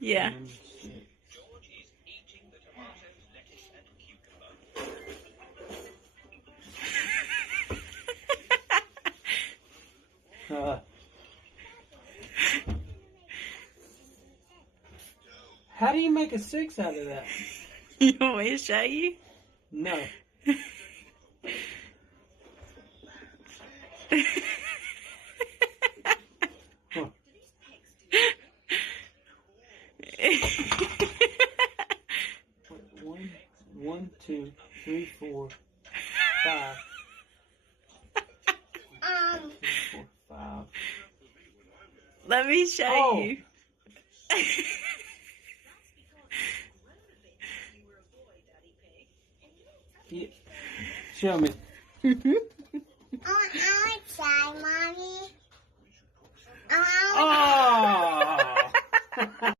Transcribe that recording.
Yeah. How do you make a 6 out of that? You want me to show you? No. Huh. 1, 2, 3, 4, 5. 3, 4, 5. Let me show Oh. you. Yeah. Show me. Outside, Mommy. Oh!